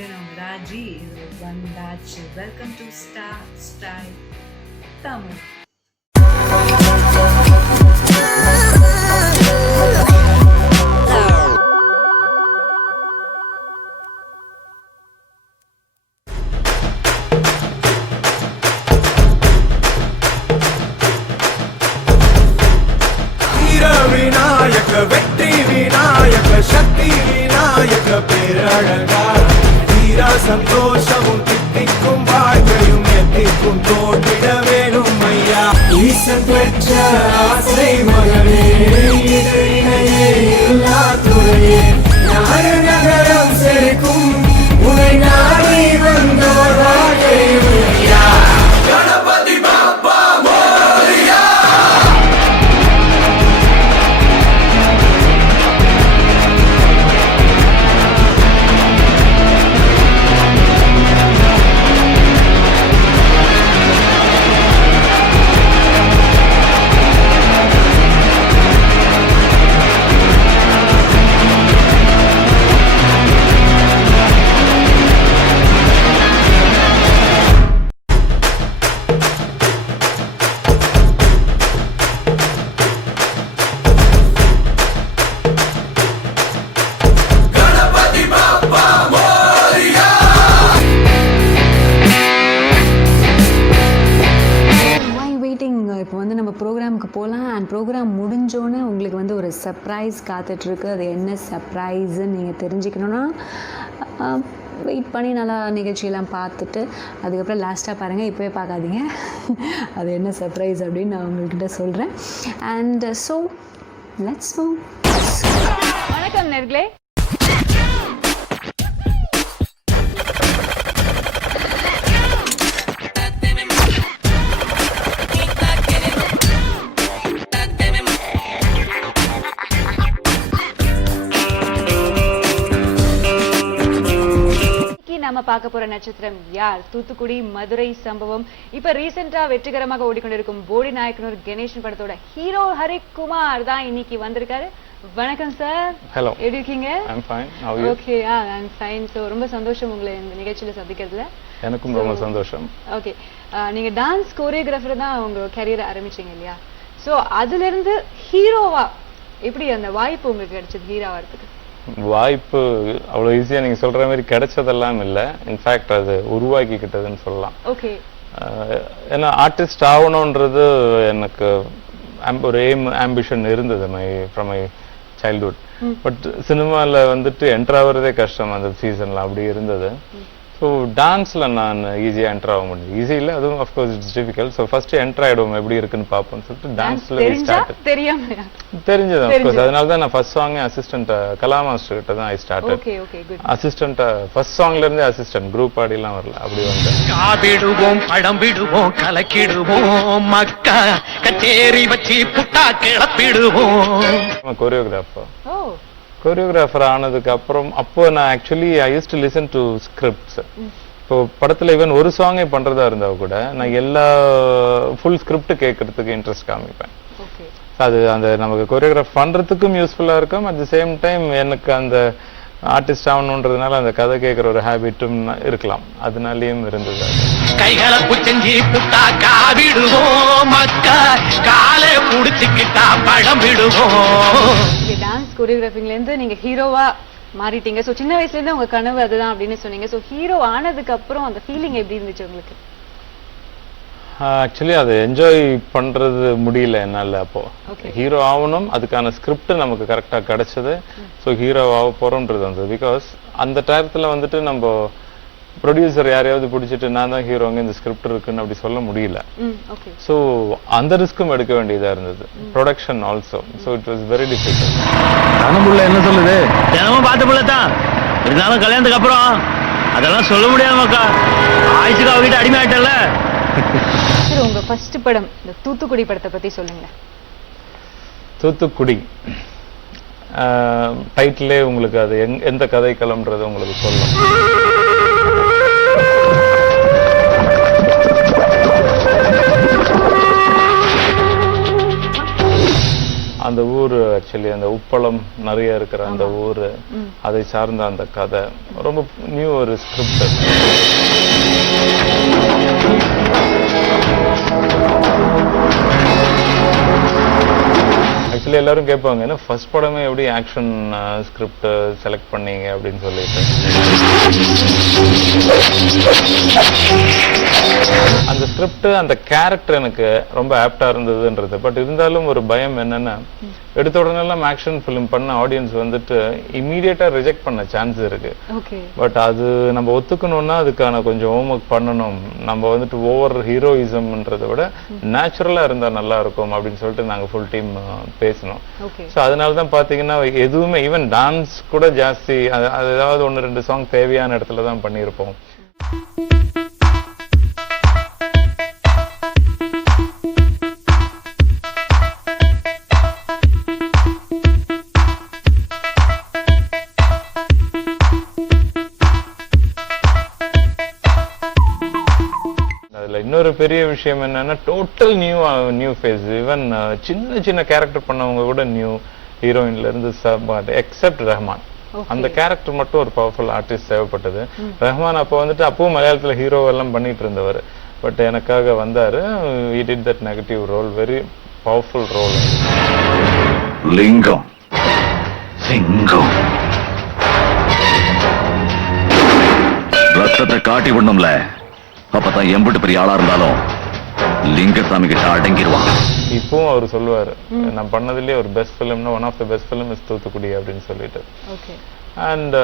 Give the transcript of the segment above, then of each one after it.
நேர்களே, நான் ராஜி. இது வந்தாச்சு. Welcome to star style Tamil. Vinayaka வெற்றி விநாயக சக்தி விநாயக பேரழகா தீரா சந்தோஷமும் தித்திக்கும் வாழ்க்கையும் எத்திக்கும் தோன்றிட வேணும் ஐயா ஈசன் பெற்ற ஆசை மகனே இது இணையே இல்லா துறையே நாடு நகரம் செழிக்கும் உனை நாடி வந்தோர் வாழ்க்கையும் ஐயா கணபதி பாப்பா மோரியா. இப்போ வந்து நம்ம ப்ரோக்ராமுக்கு போகலாம். அண்ட் ப்ரோக்ராம் முடிஞ்சோன்னே உங்களுக்கு வந்து ஒரு சர்ப்ரைஸ் காத்துட்ருக்கு. அது என்ன சர்ப்ரைஸுன்னு நீங்கள் தெரிஞ்சுக்கணுன்னா வெயிட் பண்ணி நல்லா நிகழ்ச்சியெல்லாம் பார்த்துட்டு அதுக்கப்புறம் லாஸ்ட்டாக பாருங்கள். இப்போவே பார்க்காதீங்க. அது என்ன சர்ப்ரைஸ் அப்படின்னு நான் உங்கள்கிட்ட சொல்கிறேன். And so let's move. வணக்கம் நேர்களே. நம்ம பார்க்க போற நட்சத்திரம் யார்? தூத்துக்குடி மதுரை சம்பவம். இப்ப ரீசெண்டா வெற்றிகரமாக ஓடிக்கொண்டிருக்கும் போடி நாயக்கனூர் கணேசன் படத்தோட ஹீரோ ஹரிக்குமார் தான் இன்னைக்கு வந்திருக்காரு. வணக்கம் சார். ஹலோ, எப்படி இருக்கீங்க? I'm fine. How are you? Okay, I'm fine. So ரொம்ப சந்தோஷம் உங்களை இந்த நிகழ்ச்சியில சந்திக்கிறதுல. எனக்கும் ரொம்ப சந்தோஷம். ஓகே, நீங்க டான்ஸ் கோரியோகிராஃபர் தான் உங்க கரியரை ஆரம்பிச்சீங்க இல்லையா? சோ அதுல இருந்து ஹீரோவா எப்படி அந்த வாய்ப்பு உங்களுக்கு கிடைச்சது ஹீரோ ஆகிறதுக்கு? வாய்ப்பு அவ்வளோ ஈஸியாக நீங்கள் சொல்கிற மாதிரி கிடைச்சதெல்லாம் இல்லை. இன்ஃபேக்ட் அது உருவாக்கிக்கிட்டதுன்னு சொல்லலாம். ஓகே. ஏன்னா ஆர்டிஸ்ட் ஆகணுன்றது எனக்கு ஒரு ஆம்பிஷன் இருந்தது ஃப்ரம் மை சைல்ட்ஹுட். பட் சினிமாவில் வந்துட்டு என்டர் ஆகிறதே கஷ்டம் அந்த சீசனில் அப்படி இருந்தது. ஸோ டான்ஸில் நான் ஈஸியாக என்டர் ஆக முடியும். ஈஸி இல்லை, அதுவும் of course it's difficult. So first enter ஆகிடுவோம் எப்படி இருக்குன்னு பார்ப்போம்னு சொல்லிட்டு டான்ஸில் தெரிஞ்சது அஃப்கோர்ஸ். அதனால தான் நான் ஃபர்ஸ்ட் சாங்கே அசிஸ்டன்ட் கலா மாஸ்டர் கிட்ட தான் ஐ ஸ்டார்டட். அசிஸ்டன்ட் ஃபர்ஸ்ட் சாங்லேருந்தே அசிஸ்டன்ட், குரூப் ஆடிலாம் வரல, அப்படி வந்தேன். காபிடுவோம் படம் விடுவோம் கலக்கிடுவோம் மக்கா கச்சேரி வச்சு புட்டா கிளப்பிடுவோம். கோரியோகிராஃபர் ஆனதுக்கு அப்புறம் அப்போ நான் actually I used to listen to scripts. இப்போ படத்துல ஈவன் ஒரு சாங்கே பண்றதா இருந்தா கூட நான் எல்லா ஃபுல் ஸ்கிரிப்ட் கேட்கறதுக்கு இன்ட்ரெஸ்ட் காமிப்பேன். அது அந்த நமக்கு கோரியோகிராஃப் பண்றதுக்கும் யூஸ்ஃபுல்லா இருக்கும். அட் தி சேம் டைம் எனக்கு அந்த ஆர்டிஸ்ட் ஆகணுன்றதுனால அந்த கதை கேட்குற ஒரு ஹேபிட்டும் இருக்கலாம், அதனாலயும் இருந்தது. கைகளை புச்சஞ்சி புட்டா காவிடுவோம் மக்கா காலை புடிச்சுக்கிட்டா பழம் விடுவோம். டான்ஸ் கோரியோகிராஃபிங்ல இருந்து நீங்க ஹீரோவா மாறிட்டீங்க. சோ சின்ன வயசுல இருந்து உங்க கனவு அதுதான் அப்படின்னு சொன்னீங்க. சோ ஹீரோ ஆனதுக்கு அப்புறம் அந்த ஃபீலிங் எப்படி இருந்துச்சு உங்களுக்கு? ஆக்சுவலி அதை என்ஜாய் பண்றது முடியல என்னால. அப்போ ஹீரோ ஆகணும், அதுக்கான ஸ்கிரிப்ட் நமக்கு கரெக்டா கிடைச்சது. ஸோ ஹீரோ ஆக போறோன்றது வந்தது. பிகாஸ் அந்த டயத்துல வந்துட்டு நம்ம ப்ரொடியூசர் யாரையாவது பிடிச்சிட்டு நான் தான் ஹீரோங்க இந்த ஸ்கிரிப்ட் இருக்குன்னு அப்படி சொல்ல முடியல. ஸோ அந்த ரிஸ்க்கும் எடுக்க வேண்டியதா இருந்தது. Production also. So it was very difficult. அனுப்புள்ள என்ன சொல்லுது? தினமும் பார்த்த புள்ள தான் இருந்தாலும் கல்யாணத்துக்கு அப்புறம் அதெல்லாம் சொல்ல முடியாமக்கா. ஆயுசுக்கு அவகிட்ட அடிமை ஆயிட்டல. உங்க ஃபர்ஸ்ட் படம் இந்த தூத்துக்குடி படத்தை பத்தி சொல்லுங்க. தூத்துக்குடி டைட்டிலே உங்களுக்கு அது எந்த கதை களம்ன்றது உங்களுக்கு சொல்லும். அந்த ஊர் ஆக்சுவலி அந்த உப்பளம் நிறைய இருக்கிற அந்த ஊர், அதை சார்ந்த அந்த கதை ரொம்ப நியூ ஒரு ஸ்கிரிப்ட். ஆக்சுவலி எல்லாரும் கேட்பாங்க, ஏன்னா ஃபர்ஸ்ட் படமே எப்படி ஆக்ஷன் ஸ்கிரிப்ட் செலக்ட் பண்ணீங்க அப்படின்னு சொல்லிட்டு. அந்த ஸ்கிரிப்ட் அந்த கேரக்டர் எனக்கு ரொம்ப ஆப்டா இருந்ததுன்றது. பட் இருந்தாலும் ஒரு பயம் என்னன்னா, எடுத்த உடனே எல்லாம் ஆக்ஷன் ஃபிலிம் பண்ண ஆடியன்ஸ் வந்துட்டு இமீடியட்டா ரிஜெக்ட் பண்ண சான்ஸ் இருக்கு. பட் அது நம்ம ஒத்துக்கணும்னா அதுக்கான கொஞ்சம் ஹோம்ஒர்க் பண்ணணும். நம்ம வந்துட்டு ஓவர் ஹீரோயிசம்ன்றதை விட நேச்சுரலா இருந்தா நல்லா இருக்கும் அப்படின்னு சொல்லிட்டு நாங்க ஃபுல் டீம் பேசணும். ஸோ அதனாலதான் பாத்தீங்கன்னா எதுவுமே ஈவன் டான்ஸ் கூட ஜாஸ்தி அது ஏதாவது 1-2 சாங் தேவையான இடத்துல தான் பண்ணியிருப்போம். இன்னொரு பெரிய விஷயம் என்னன்னா டோட்டல் நியூ ஃபேஸ். ஈவன் சின்ன கேரக்டர் பண்ணவங்க கூட நியூ ஹீரோயின்ல இருந்து எக்ஸப்ட் ரஹ்மான். அந்த கேரக்டர் மட்டும் ஒரு பவர்ஃபுல் ஆர்டிஸ்ட் தேவைப்பட்டது. ரஹ்மான் அப்போ வந்துட்டு அப்பவும் மலையாளத்துல ஹீரோ எல்லாம் பண்ணிட்டு இருந்தவர். பட் எனக்காக வந்தாரு. he did that negative role, very powerful role. லிங்கம் சிங்கம் ரத்தத்தை காட்டி விடணும்ல, அப்பதான் எம்பிட்டு பெரிய ஆளா இருந்தாலும் லிங்கசாமி கிட்ட அடங்கிடுவான். இப்பவும் அவர் சொல்லுவாரு, நான் பண்ணதுலயே ஒரு பெஸ்ட் ஃபிலிம்னா one of the best film is Thoothukudi அப்படின்னு சொல்லிட்டு. அண்ட்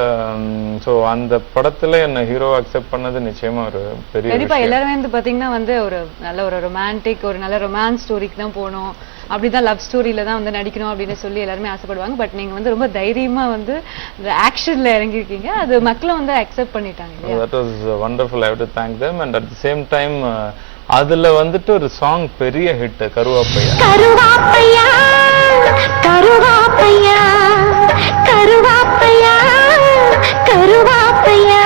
ஸோ அந்த படத்துல என்ன ஹீரோ அக்செப்ட் பண்ணது நிச்சயமா ஒரு பெரிய கண்டிப்பா. எல்லாருமே வந்து பாத்தீங்கன்னா வந்து ஒரு நல்ல ஒரு ரொமான்டிக் ஒரு நல்ல ரொமான்ஸ் ஸ்டோரிக்கு தான் போகணும், அப்படிதான் லவ் ஸ்டோரியில தான் வந்து நடிக்கணும் அப்படின்னு சொல்லி எல்லாருமே ஆசைப்படுவாங்க. பட் நீங்க வந்து ரொம்ப தைரியமா வந்து இந்த ஆக்ஷன்ல இறங்கிருக்கீங்க, அது மக்களும் வந்து அக்செப்ட் பண்ணிட்டாங்க. That was wonderful. I have to thank them. And at the same time அதுல வந்துட்டு ஒரு சாங் பெரிய ஹிட், கருவாப்பையா. கருவாப்பையா கருவாப்பையா கருவாப்பையா கருவாப்பையா.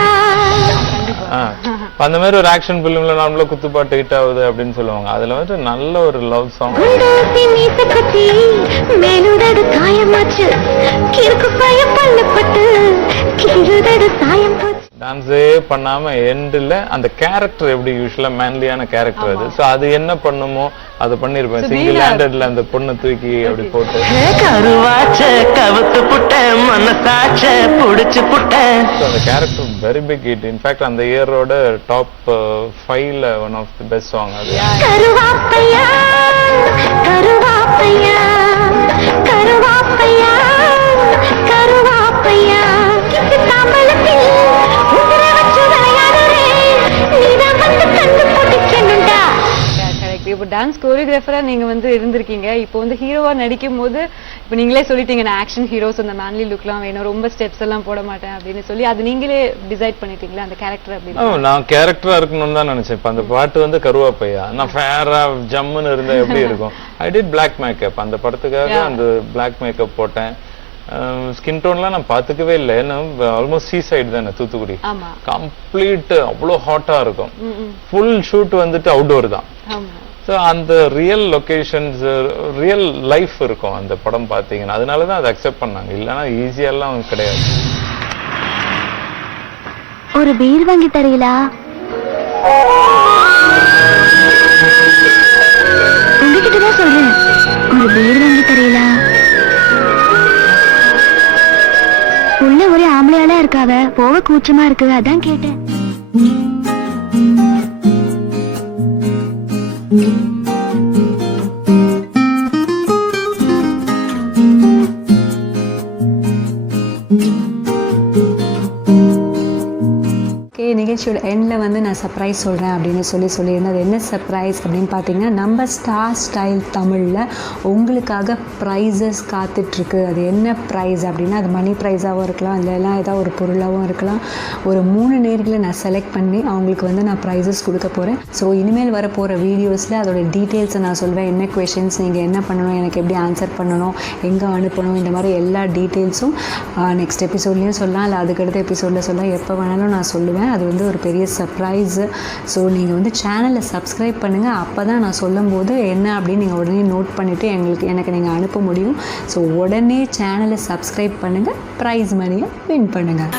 அந்த மாதிரி ஒரு ஆக்ஷன் பிலிம்ல நார்மலா குத்துப்பாட்டு ஹிட் ஆகுது அப்படின்னு சொல்லுவாங்க. அதுல வந்து நல்ல ஒரு லவ் சாங். மேலுடடு காயமாச்சு கிறுக்கு பயம் பண்ணப்பட்டு கிறுதடு சாயம் போச்சு. டான்ஸே பண்ணாம எண்ட்ல அந்த கேரக்டர் எப்படி யூஸ்வலா மேன்லியான கேரக்டர் அது. சோ அது என்ன பண்ணுமோ அதை பண்ணிருப்பேன். சிங்கிள் ஹேண்டட்ல அந்த பொண்ணை தூக்கி அப்படி போட்டு கருவாச்ச கவுத்து புட்ட மனசாச்ச புடிச்சு புட்ட. அந்த character very big hit. In fact அந்த இயரோட டாப் 5ல one of the best song அது. கருவாப்பையா கருவாப்பையா கருவாப்பையா கருவாப்பையா தாம்பலத்தில் உதிர வச்சு விளையாடுறே நீதான் வந்து கண்டு போட்டுச்சேன்னுண்டா. இப்போ டான்ஸ் கோரியோகிராஃபரா நீங்க வந்து இருந்திருக்கீங்க, இப்போ வந்து ஹீரோவா நடிக்கும் போது இப்போ நீங்களே சொல்லிட்டீங்க நான் ஆக்ஷன் ஹீரோஸ் அந்த மேன்லி லுக்லாம் வேணும், ரொம்ப ஸ்டெப்ஸ் எல்லாம் போட மாட்டேன் அப்படின்னு சொல்லி, அது நீங்களே டிசைட் பண்ணிட்டீங்களா அந்த கேரக்டர் அப்படின்னு? நான் கேரக்டரா இருக்கணும்னு தான் நினைச்சேன். இப்ப அந்த பாட்டு வந்து கருவாப்பையா, நான் ஃபேரா ஜம்முன்னு இருந்தா எப்படி இருக்கும். ஐ டிட் பிளாக் மேக்கப் அந்த படத்துக்காக, அந்த பிளாக் மேக்கப் போட்டேன். ஸ்கின் டோன்லாம் நான் பாத்துக்கவே இல்லை, ஏன்னா ஆல்மோஸ்ட் சீ சைடு தானே தூத்துக்குடி, கம்ப்ளீட் அவ்வளோ ஹாட்டா இருக்கும். ஃபுல் ஷூட் வந்துட்டு அவுட்டோர் தான். ஸோ அந்த ரியல் லொகேஷன்ஸ் ரியல் லைஃப் இருக்கும் அந்த படம் பார்த்தீங்கன்னா, அதனால தான் அதை அக்செப்ட் பண்ணாங்க. இல்லைன்னா ஈஸியெல்லாம் கிடையாது. ஒரு பீர் வாங்கி தரீங்களா? உங்ககிட்டதான் சொல்றேன், ஒரு பீர் வாங்கி தரீங்களா? உள்ள ஒரே ஆம்பளையாளா இருக்காவ, போக கூச்சமா இருக்கு, அதான் கேட்டேன். நிகழ்ச்சியோட எண்டில் வந்து நான் சர்ப்ரைஸ் சொல்கிறேன் அப்படின்னு சொல்லியிருந்தேன். அது என்ன சர்ப்ரைஸ் அப்படின்னு பார்த்தீங்கன்னா, நம்ம ஸ்டார் ஸ்டைல் தமிழில் உங்களுக்காக ப்ரைஸஸ் காத்துட்ருக்கு. அது என்ன ப்ரைஸ் அப்படின்னா, அது மணி ப்ரைஸாகவும் இருக்கலாம், இல்லைன்னா ஏதாவது ஒரு பொருளாகவும் இருக்கலாம். ஒரு 3 நேர்களை நான் செலக்ட் பண்ணி அவங்களுக்கு வந்து நான் ப்ரைஸஸ் கொடுக்க போகிறேன். ஸோ இனிமேல் வர போகிற வீடியோஸில் அதோட டீட்டெயில்ஸை நான் சொல்வேன். என்ன கொஷின்ஸ் நீங்கள் என்ன பண்ணணும், எனக்கு எப்படி ஆன்சர் பண்ணணும், எங்கே அனுப்பணும், இந்த மாதிரி எல்லா டீட்டெயில்ஸும் நெக்ஸ்ட் எபிசோட்லேயும் சொல்லலாம், இல்லை அதுக்கடுத்த எபிசோடில் சொல்லலாம், எப்போ வேணாலும் நான் சொல்லுவேன். அது வந்து ஒரு பெரிய சர்ப்ரைஸு. ஸோ நீங்கள் வந்து சேனலை சப்ஸ்கிரைப் பண்ணுங்கள். அப்போ தான் நான் சொல்லும்போது என்ன அப்படின்னு நீங்கள் உடனே நோட் பண்ணிவிட்டு எனக்கு நீங்கள் அனுப்ப முடியும். ஸோ உடனே சேனலை சப்ஸ்கிரைப் பண்ணுங்கள், ப்ரைஸ் மணியை வின் பண்ணுங்கள்.